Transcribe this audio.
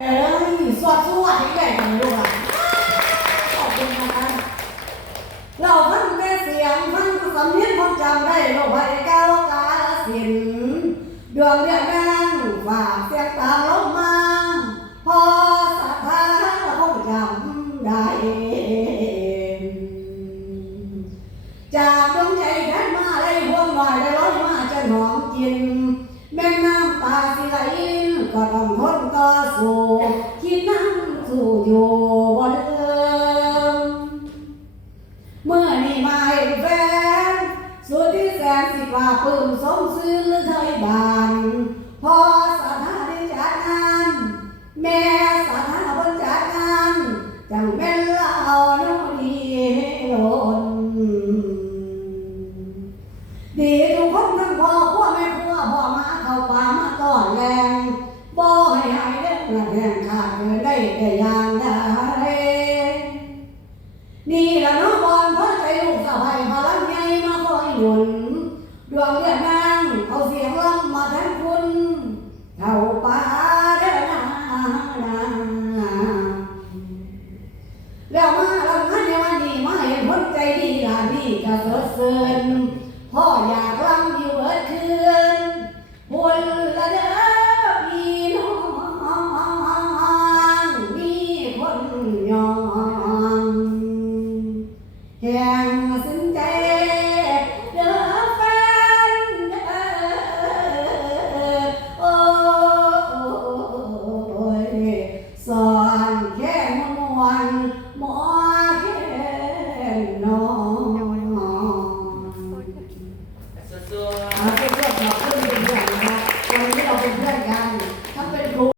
เอ้ยสวดสวดให้ได้กันลูกหลานขอบคุณนะคะเราฟังแต่เสียงฟังสำเนียงความจำได้โลกใบก้าวกาลสินดวงเดียวนางฝ่าเสียงตามลงมา พอศรัทธาเราคงจำได้จากดวงใจแท้มาได้ห่วงหน่อยได้ร้อยมาจะหนองกิน แม่น้ำตาสิไหลก็ต้อง สู่คิดนั่งสู้อยู่บ่เดิมเมื่อนี่มาเห็นแฟนสุดที่แสนสิกว่าปื้มสมซื่อหรือไทยบานพอสถาได้จัดงานแม่สถาบนจัดงานจังแม่นเล่าน้อง กยานดาเรนี่ละน้องบอลพ่อใจลูกสะใภ้พลังใหญ่มาคอยหนุน ดวงเดียนนางเอาเสียงล่ำมาทั้งคุณเอาป่าเดินนาแล้วมาลำคันในวันนี้มาเห็นคนใจดีลานี่ก็สดเสรินพ่ออยากลำอยู่เบิดคืน